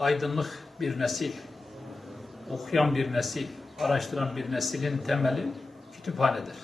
aydınlık bir nesil, okuyan bir nesil, araştıran bir neslin temeli kütüphanedir.